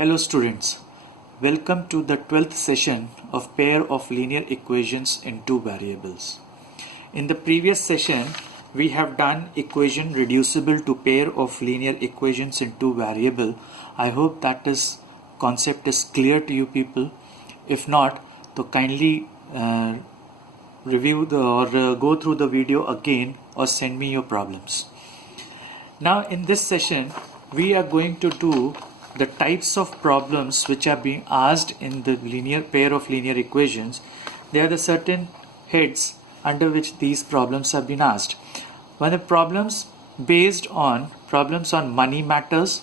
Hello students, welcome to the 12th session of pair of linear equations in two variables. In the previous session, we have done equation reducible to pair of linear equations in two variable. I hope that this concept is clear to you people. If not, so kindly review go through the video again or send me your problems. Now in this session, we are going to do the types of problems which are being asked in the linear pair of linear equations. There are the certain heads under which these problems have been asked. One of the problems based on problems on money matters,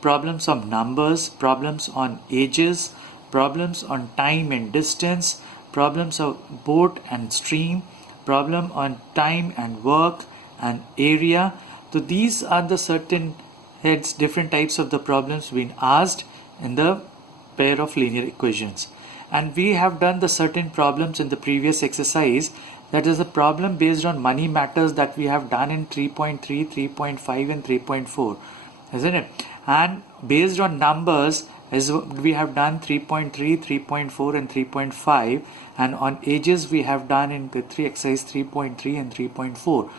problems on numbers, problems on ages, problems on time and distance, problems of boat and stream, problem on time and work and area. So these are the certain heads, different types of the problems being asked in the pair of linear equations. And we have done the certain problems in the previous exercise. That is a problem based on money matters that we have done in 3.3, 3.5 and 3.4, isn't it? And based on numbers, as we have done 3.3, 3.4 and 3.5, and on ages we have done in the exercise 3.3 and 3.4.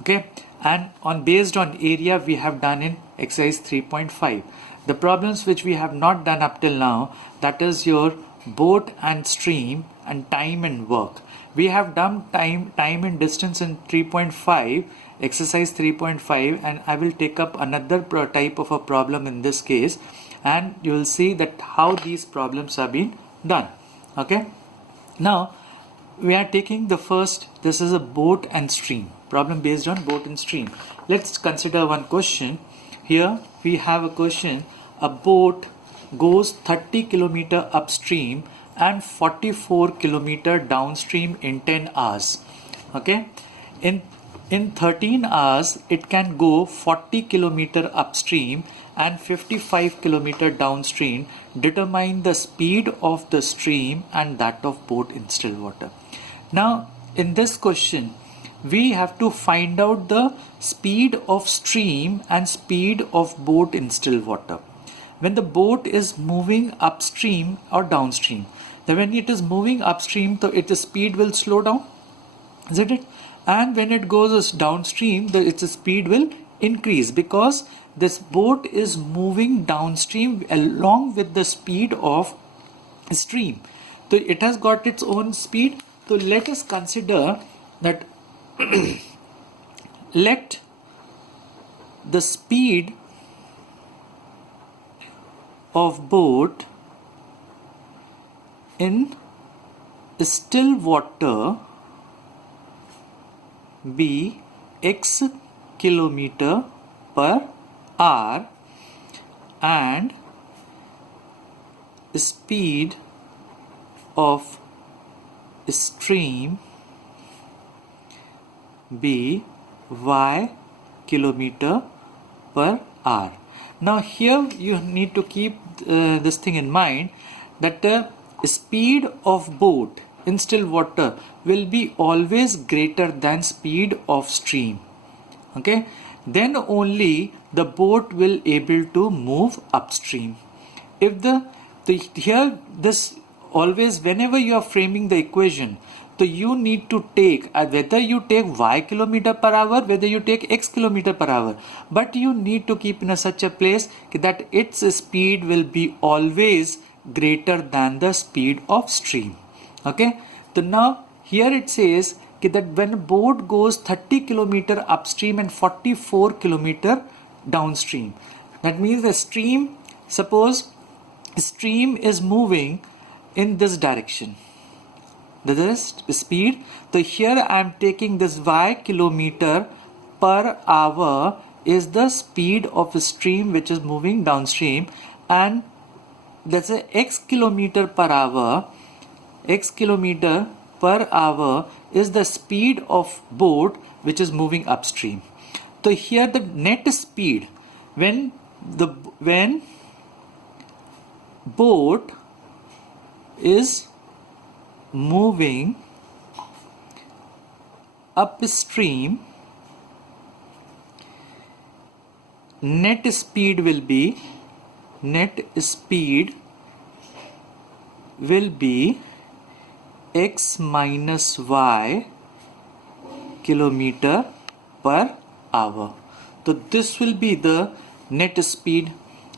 Okay, and on based on area we have done in exercise 3.5. The problems which we have not done up till now, that is your boat and stream and time and work. We have done time and distance in 3.5, exercise 3.5, and I will take up another type of a problem in this case, and you will see that how these problems are being done. Okay, now we are taking the first, this is a boat and stream, problem based on boat and stream. Let's consider one question. Here we have a question, a boat goes 30 kilometer upstream and 44 kilometer downstream in 10 hours. Okay, in 13 hours it can go 40 kilometer upstream and 55 kilometer downstream. Determine the speed of the stream and that of boat in still water. Now in this question we have to find out the speed of stream and speed of boat in still water. When the boat is moving upstream or downstream, then when it is moving upstream, so its speed will slow down, isn't it? And when it goes downstream, its speed will increase because this boat is moving downstream along with the speed of stream. So it has got its own speed. So let us consider that let the speed of boat in still water be x kilometer per hour and speed of stream be y kilometer per hour. Now here you need to keep this thing in mind, that the speed of boat in still water will be always greater than speed of stream. Okay, then only the boat will able to move upstream. If here this always, whenever you are framing the equation, so you need to take whether you take y kilometer per hour, whether you take x kilometer per hour, but you need to keep in such a place that its speed will be always greater than the speed of stream. Okay, so now here it says that when a boat goes 30 kilometer upstream and 44 kilometer downstream, that means the stream, suppose stream is moving in this direction, this is speed. So here I am taking this y kilometer per hour is the speed of the stream which is moving downstream, and that's a x kilometer per hour is the speed of boat which is moving upstream. So here the net speed when boat is moving upstream, net speed will be net speed will be x minus y kilometer per hour. So this will be the net speed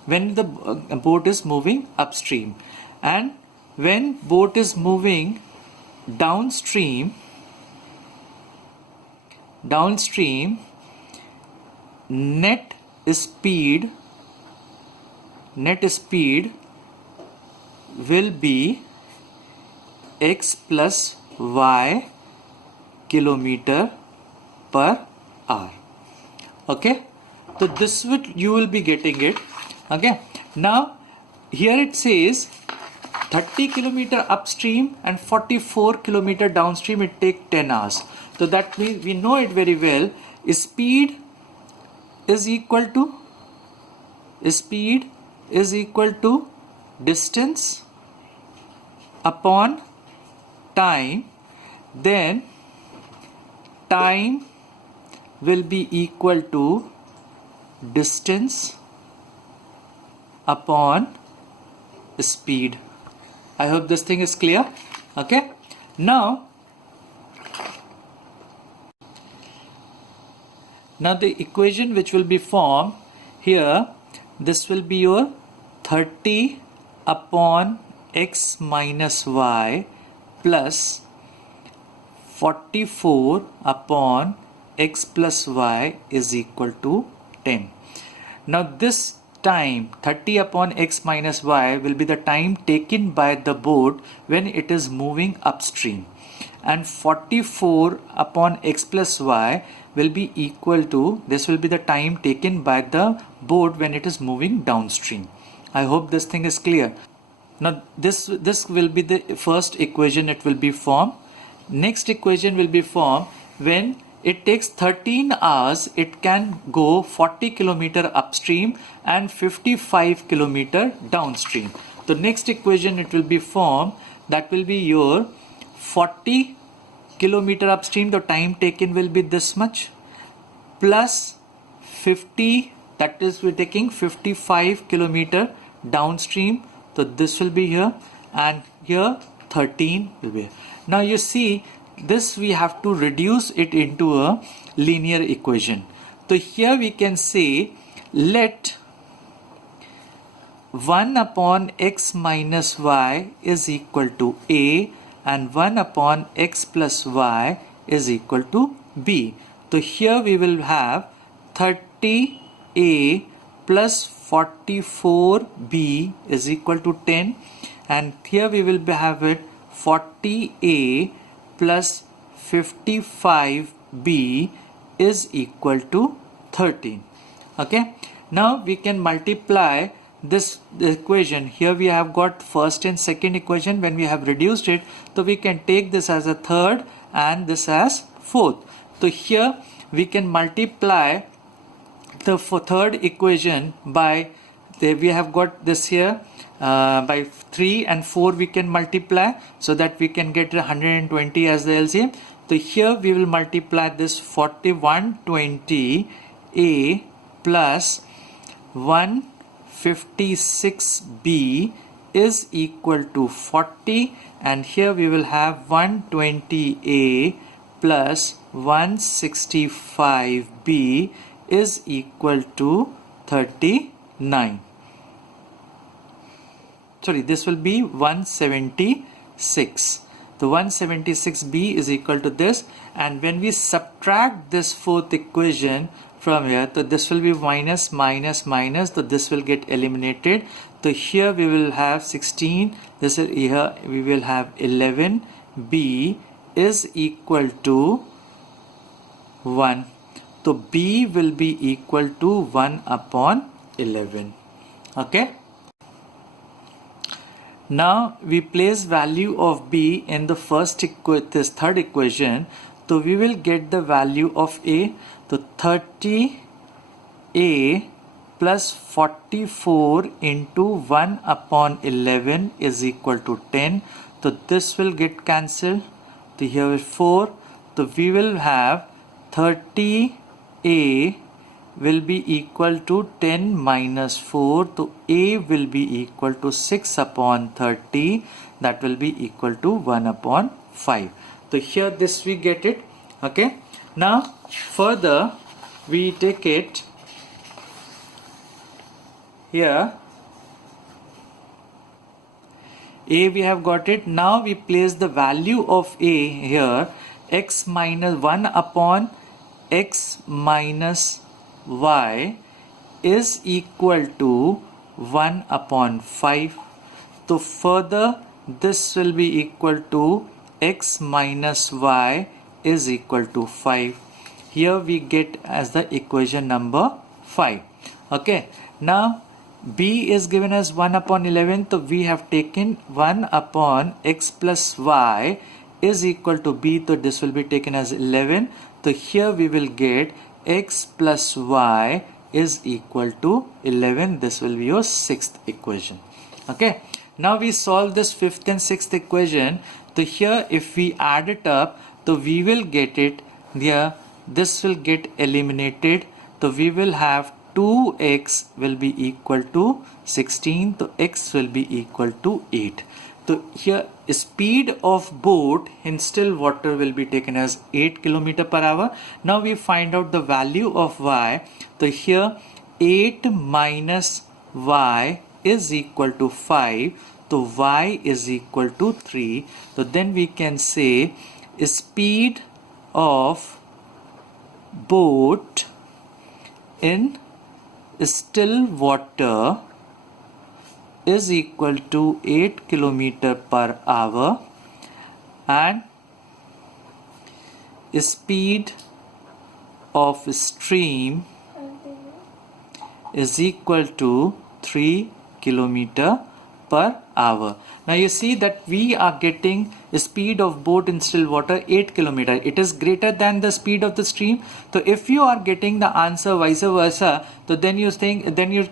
when the boat is moving upstream, and when boat is moving downstream net speed will be x plus y kilometer per hour. Okay, so this would you will be getting it. Okay, now here it says 30 kilometer upstream and 44 kilometer downstream, it take 10 hours. So that means we know it very well. Speed is equal to distance upon time. Then time will be equal to distance upon speed. I hope this thing is clear. Okay, now the equation which will be formed here, this will be your 30 upon x minus y plus 44 upon x plus y is equal to 10. Now this time 30 upon x minus y will be the time taken by the boat when it is moving upstream, and 44 upon x plus y will be equal to, this will be the time taken by the boat when it is moving downstream. I hope this thing is clear. Now this will be the first equation it will be formed. Next equation will be formed when it takes 13 hours, it can go 40 kilometer upstream and 55 kilometer downstream. The next equation it will be formed, that will be your 40 kilometer upstream, the time taken will be this much, plus 50, that is we're taking 55 kilometer downstream, so this will be here, and here 13 will be here. Now you see, this we have to reduce it into a linear equation. So here we can say, let 1 upon x minus y is equal to a and 1 upon x plus y is equal to b. So here we will have 30a plus 44b is equal to 10, and here we will have it 40a plus 55b is equal to 13. Okay, now we can multiply this equation. Here we have got first and second equation. When we have reduced it, so we can take this as a third and this as fourth. So here we can multiply the third equation by we have got this here by 3 and 4 we can multiply, so that we can get 120 as the LCM. So here we will multiply this 4120a plus 156b is equal to 40, and here we will have 120a plus 165b is equal to 39. Sorry, this will be 176. The 176b is equal to this, and when we subtract this fourth equation from here, so this will be minus minus minus, so this will get eliminated. So here we will have 16, this is here we will have 11b is equal to 1. So b will be equal to 1 upon 11. Okay. Now we place value of b in the this third equation, so we will get the value of a. So 30a plus 44 into 1 upon 11 is equal to 10. So this will get cancelled. So here is 4. So we will have 30a will be equal to 10 minus 4. So A will be equal to 6 upon 30. That will be equal to 1 upon 5. So here this we get it. Okay. Now further we take it here. A we have got it. Now we place the value of A here. X minus 1 upon x minus y is equal to 1 upon 5. So further this will be equal to x minus y is equal to 5. Here we get as the equation number 5. Okay. Now b is given as 1 upon 11. So we have taken 1 upon x plus y is equal to b. So this will be taken as 11. So here we will get x plus y is equal to 11. This will be your sixth equation. Okay. Now we solve this fifth and sixth equation. So here if we add it up, so we will get it here. This will get eliminated. So we will have 2x will be equal to 16. So x will be equal to 8. So here speed of boat in still water will be taken as 8 km per hour. Now we find out the value of y. So here 8 minus y is equal to 5. So y is equal to 3. So then we can say speed of boat in still water is equal to 8 km per hour and speed of stream is equal to 3 km per hour. Now you see that we are getting the speed of boat in still water 8 km. It is greater than the speed of the stream. So if you are getting the answer vice versa, so then you think, then you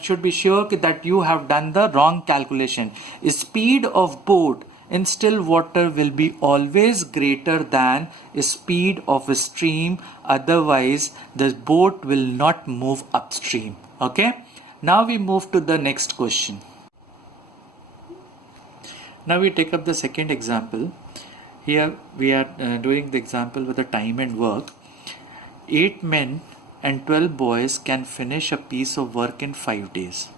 should be sure that you have done the wrong calculation. Speed of boat in still water will be always greater than speed of a stream. Otherwise the boat will not move upstream. Okay. Now we move to the next question. Now we take up the second example. Here we are doing the example with the time and work. 8 men and 12 boys can finish a piece of work in 5 days,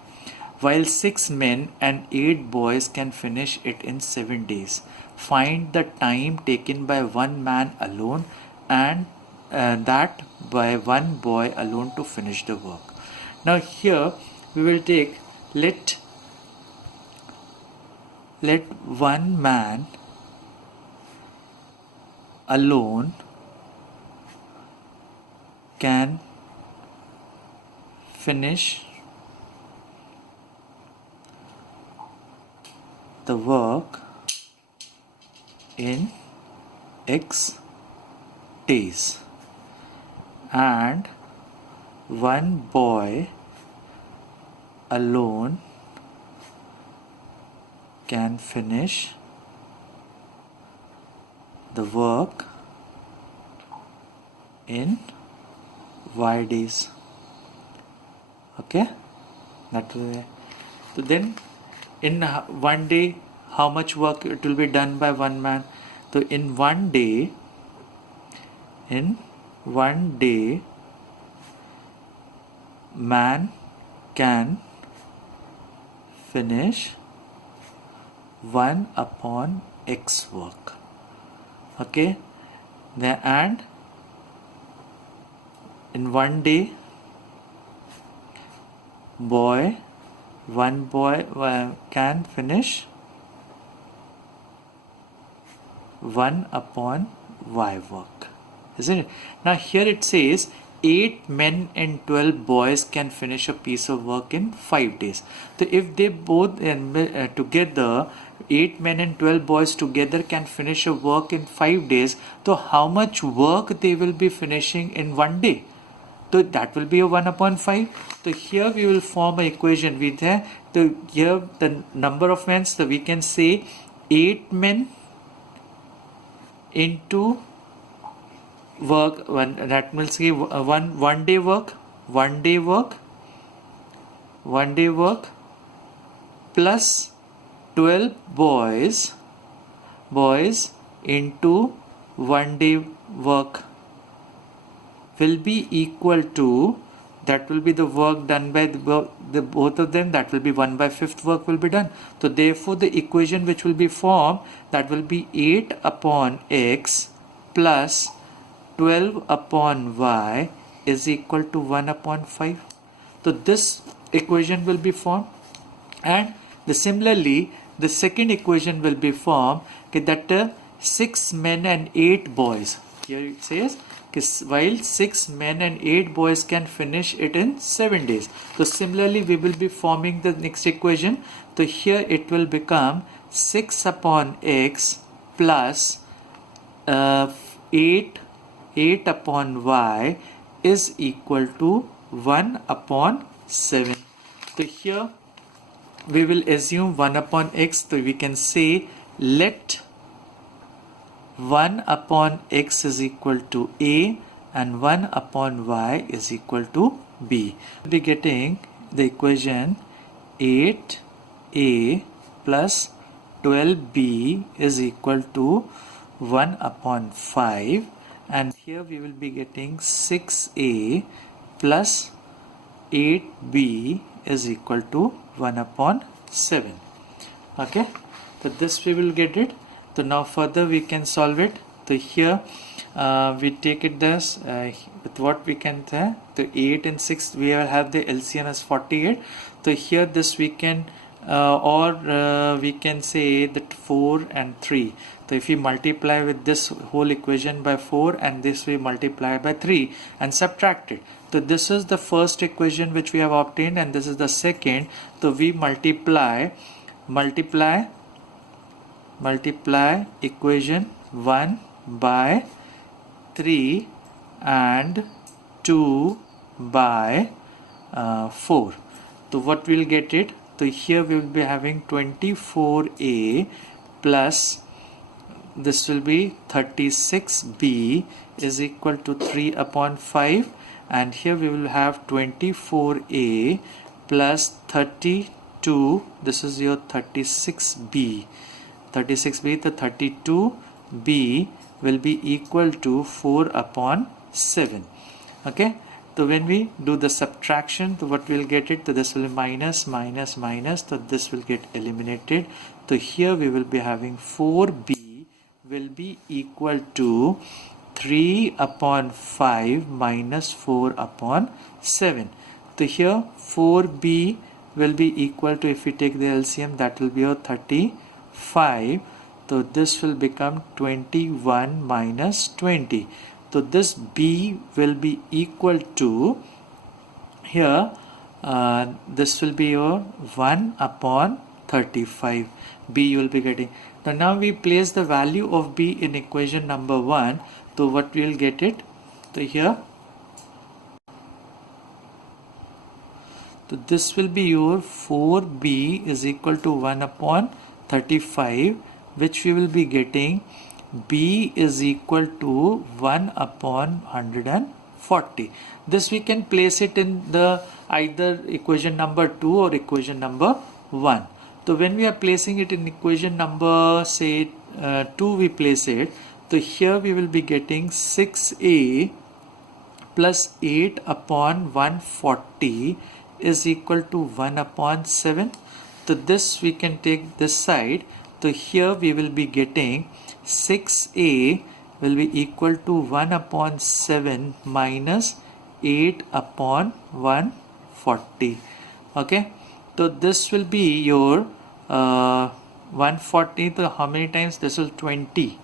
while 6 men and 8 boys can finish it in 7 days. Find the time taken by one man alone and that by one boy alone to finish the work. Now here we will take let one man alone can finish the work in X days and one boy alone can finish the work in Y days. Okay, that way. So then in one day how much work it will be done by one man? So in one day man can finish 1 upon X work. Okay, and in one day one boy can finish 1 upon Y work, isn't it? Now here it says 8 men and 12 boys can finish a piece of work in 5 days. So if they both together, 8 men and 12 boys together can finish a work in 5 days, so how much work they will be finishing in one day? So that will be a 1 upon 5. So here we will form an equation with so here the number of men, so we can say 8 men into work, that will say one day work, 1 day work plus 12 boys into 1 day work will be equal to, that will be the work done by the both of them, that will be 1/5 work will be done. So therefore the equation which will be formed, that will be 8 upon x plus 12 upon y is equal to 1 upon 5. So this equation will be formed, and similarly the second equation will be formed that 6 men and 8 boys, here it says while 6 men and 8 boys can finish it in 7 days. So similarly we will be forming the next equation. So here it will become 6 upon x plus 8 upon y is equal to 1 upon 7. So here we will assume 1 upon x. So we can say let 1 upon x is equal to a and 1 upon y is equal to b. We'll be getting the equation 8a plus 12b is equal to 1 upon 5, and here we will be getting 6a plus 8b is equal to 1 upon 7. Okay, so this we will get it. So now further we can solve it. So here we take it as with what we can say, the 8 and 6 we will have the LCM as 48. So here this we can we can say that 4 and 3. So if we multiply with this whole equation by 4 and this we multiply by 3 and subtract it. So this is the first equation which we have obtained, and this is the second. So we multiply equation 1 by 3 and 2 by 4. So what we'll get it? So here we will be having 24a plus this will be 36b is equal to 3 upon 5, and here we will have 24a plus 32, this is your 36b, the 32b will be equal to 4 upon 7. Okay, so when we do the subtraction, so what we'll get it, so this will be minus, so this will get eliminated. So here we will be having 4b will be equal to 3 upon 5 minus 4 upon 7. So here 4b will be equal to, if we take the LCM, that will be your 35. So this will become 21 minus 20. So this b will be equal to, here this will be your 1 upon 35. B you will be getting. Now we place the value of b in equation number 1. So what we will get it? So here, so this will be your 4b is equal to 1 upon 35, which we will be getting b is equal to 1 upon 140. This we can place it in the either equation number 2 or equation number 1. So when we are placing it in equation number, say 2, we place it. So here we will be getting 6a plus 8 upon 140 is equal to 1 upon 7. So this we can take this side. So here we will be getting 6a will be equal to 1 upon 7 minus 8 upon 140. Okay, so this will be your 140. So how many times? This will 20.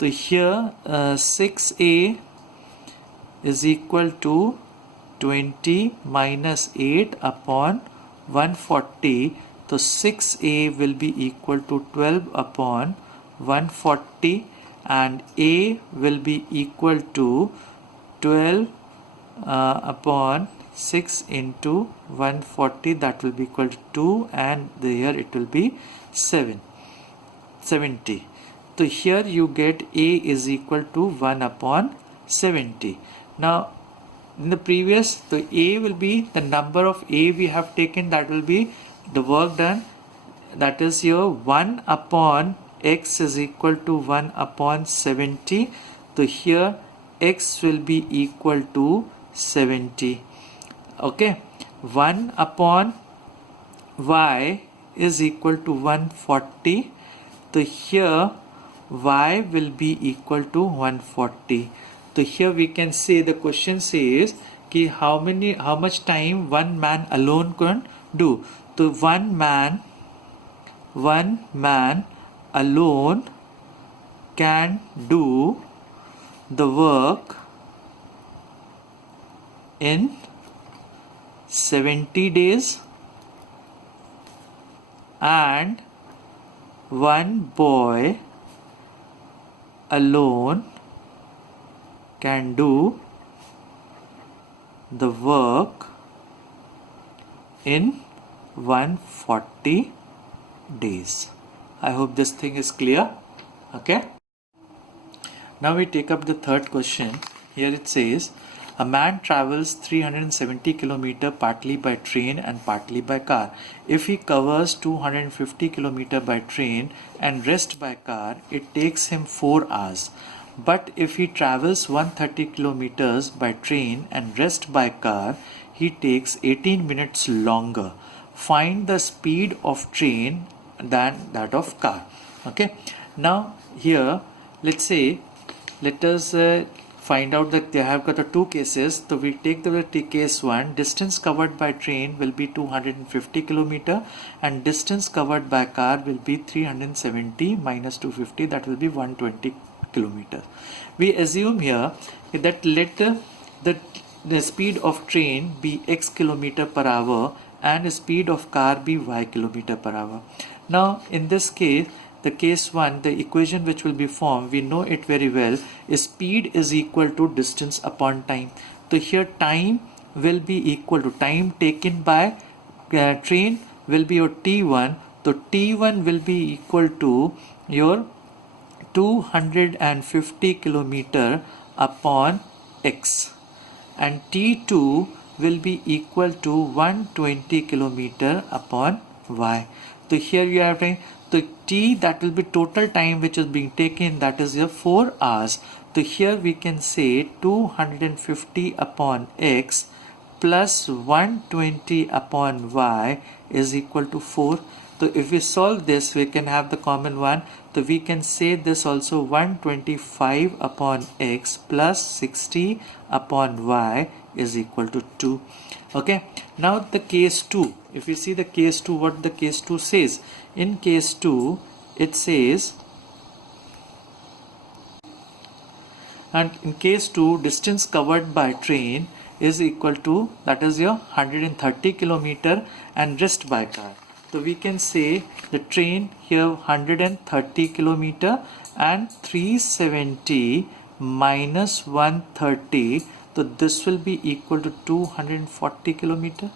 So here 6a is equal to 20 minus 8 upon 140. So 6a will be equal to 12 upon 140, and a will be equal to 12 upon 6 into 140, that will be equal to 2, and here it will be 70. So here you get a is equal to 1 upon 70. Now in the previous, the A will be the number of A we have taken, that will be the work done, that is your 1 upon x is equal to 1 upon 70. So here x will be equal to 70. Okay, 1 upon y is equal to 140. So here y will be equal to 140. So here we can say the question says कि how much time one man alone can do. So one man alone can do the work in 70 days, and one boy alone can do the work in 140 days. I hope this thing is clear. Okay. Now we take up the third question. Here it says, a man travels 370 km partly by train and partly by car. If he covers 250 km by train and rest by car, it takes him 4 hours. But if he travels 130 km by train and rest by car, he takes 18 minutes longer. Find the speed of train than that of car. Okay. Now here, let us find out that they have got the two cases. So we take the case 1. Distance covered by train will be 250 km and distance covered by car will be 370 minus 250, that will be 120 km. We assume here that let the speed of train be x km per hour and the speed of car be y km per hour. Now in this case, the case 1, the equation which will be formed, we know it very well, is speed is equal to distance upon time. So here time will be equal to time taken by train will be your t1. So t1 will be equal to your 250 km upon x, and t2 will be equal to 120 km upon y. So here you have time. So t, that will be total time which is being taken, that is your 4 hours. So here we can say 250 upon x plus 120 upon y is equal to 4. So if we solve this, we can have the common one. So we can say this also, 125 upon x plus 60 upon y is equal to 2. Okay. Now the case 2. If you see the case 2, what the case 2 says. In case 2, it says, and in case 2, distance covered by train is equal to, that is your 130 km and rest by car. So we can say the train here 130 km and 370 minus 130. So this will be equal to 240 km.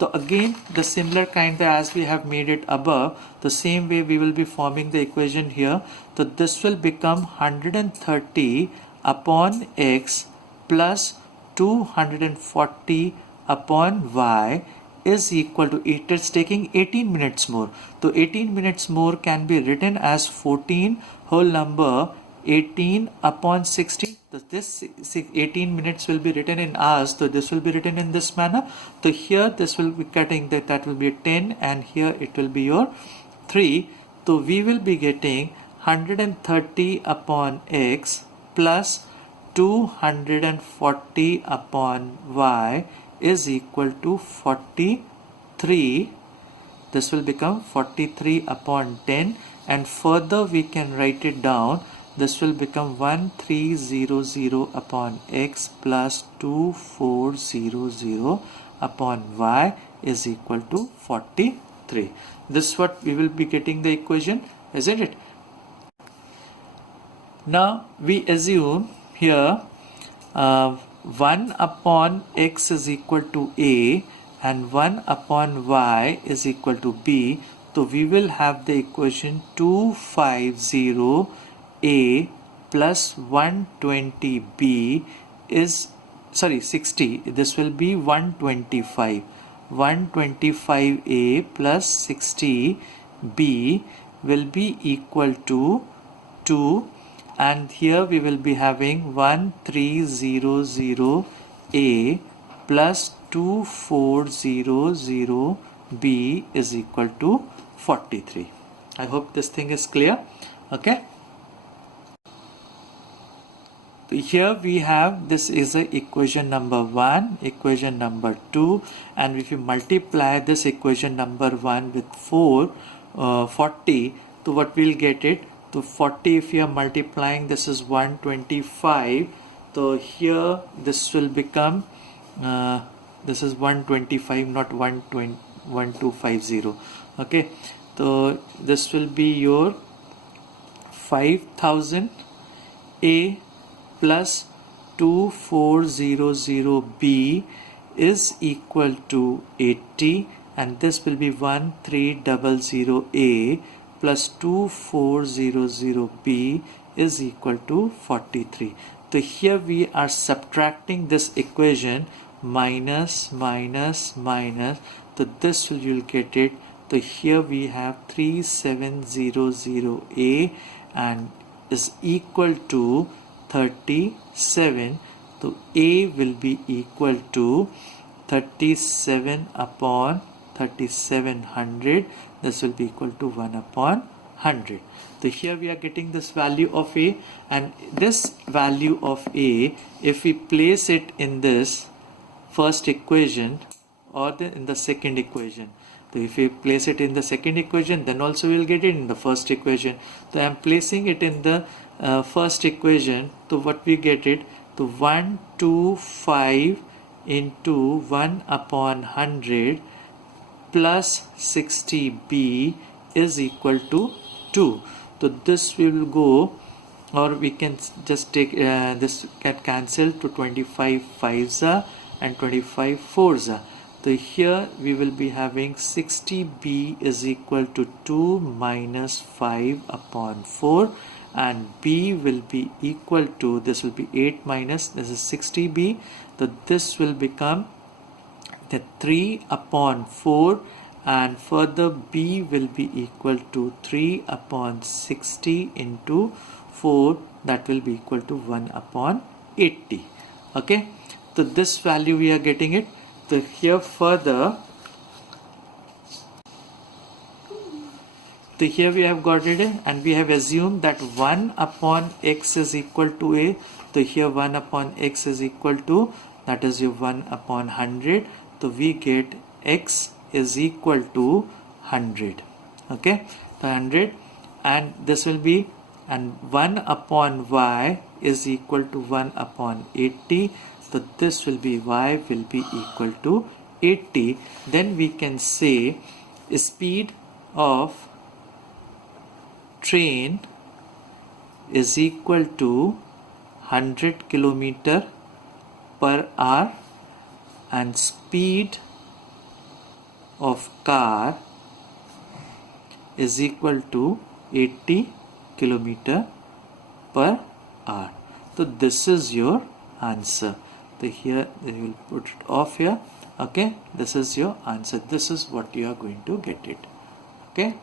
So again, the similar kind as we have made it above, the same way we will be forming the equation here. So this will become 130 upon x plus 240 upon y is equal to, it is taking 18 minutes more. So 18 minutes more can be written as 14 whole number 18 upon 60. So this 18 minutes will be written in hours. So this will be written in this manner. So here this will be cutting that will be 10, and here it will be your 3. So we will be getting 130 upon x plus 240 upon y is equal to 43. This will become 43 upon 10, and further we can write it down. This will become 1300 upon x plus 2400 upon y is equal to 43. This is what we will be getting the equation, isn't it? Now we assume here 1 upon x is equal to a and 1 upon y is equal to b. So we will have the equation 250 a plus 120b is sorry 60, this will be 125. 125a plus 60b will be equal to 2, and here we will be having 1300a plus 2400b is equal to 43. I hope this thing is clear. Okay. Here we have, this is a equation number 1, equation number 2, and if you multiply this equation number 1 with 40, so what we'll get it? So 40, if you are multiplying, this is 125, so here this will become this is 125, not 1250. Okay, so this will be your 5000 A plus 2400b is equal to 80, and this will be 1300a plus 2400b is equal to 43. So here we are subtracting this equation, minus, so this will, you'll get it. So here we have 3700a and is equal to 37. So a will be equal to 37 upon 3700. This will be equal to 1 upon 100. So here we are getting this value of a, and this value of a, if we place it in this first equation or in the second equation, so if we place it in the second equation, then also we will get it in the first equation. So I am placing it in the first equation. So what we get it? So 125 into 1 upon 100 plus 60b is equal to 2. So this we will go, or we can just take this get cancelled to 25 5s and 25 4s. So here we will be having 60b is equal to 2 minus 5 upon 4, and b will be equal to, this will be 8 minus, this is 60b, so this will become the 3 upon 4, and further b will be equal to 3 upon 60 into 4, that will be equal to 1 upon 80. Okay, so this value we are getting it. So here further, so here we have got it, and we have assumed that 1 upon x is equal to a. So here 1 upon x is equal to, that is your 1 upon 100. So we get x is equal to 100. Okay, so 100, and this will be, and 1 upon y is equal to 1 upon 80. So this will be, y will be equal to 80. Then we can say speed of train is equal to 100 kilometer per hour, and speed of car is equal to 80 kilometer per hour. So this is your answer. So here you will put it off here. Okay, this is your answer. This is what you are going to get it. Okay.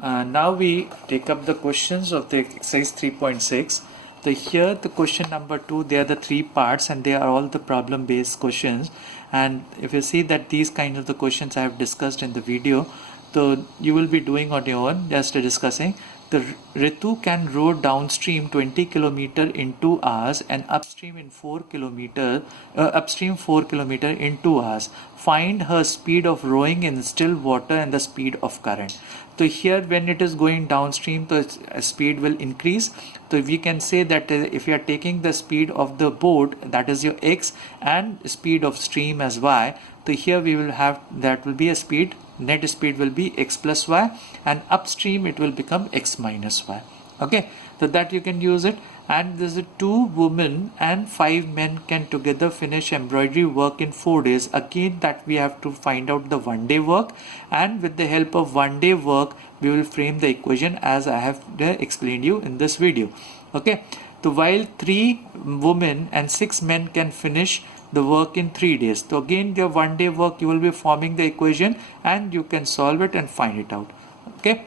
Now we take up the questions of the exercise 3.6. So here the question number 2, they are the 3 parts, and they are all the problem based questions. And if you see that these kinds of the questions I have discussed in the video, so you will be doing on your own, just discussing. The Ritu can row downstream 20 kilometer in 2 hours and upstream in 4 kilometer in 2 hours. Find her speed of rowing in still water and the speed of current. So here when it is going downstream, the speed will increase. So we can say that if you are taking the speed of the boat, that is your x, and speed of stream as y. So here we will have, that will be a speed, net speed will be x plus y, and upstream it will become x minus y. Okay, so that you can use it. And there's 2 women and 5 men can together finish embroidery work in 4 days. Again, that we have to find out the 1 day work, and with the help of 1 day work we will frame the equation as I have explained you in this video. Okay, So while 3 women and 6 men can finish the work in 3 days. So again, your 1 day work, you will be forming the equation and you can solve it and find it out. Okay.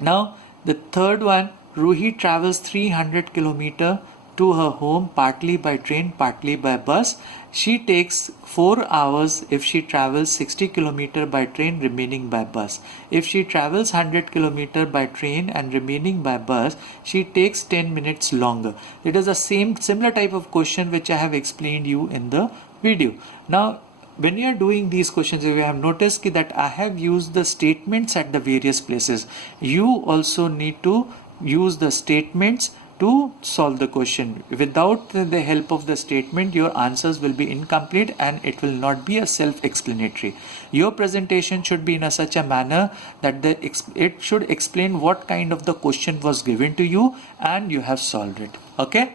Now the third one, Ruhi travels 300 kilometer to her home partly by train, partly by bus. She takes 4 hours if she travels 60 kilometer by train, remaining by bus. If she travels 100 kilometer by train and remaining by bus, she takes 10 minutes longer. It is the similar type of question which I have explained you in the video. Now when you are doing these questions, if you have noticed that I have used the statements at the various places, you also need to use the statements to solve the question. Without the help of the statement, your answers will be incomplete and it will not be a self-explanatory. Your presentation should be in such a manner that it should explain what kind of the question was given to you and you have solved it. Okay.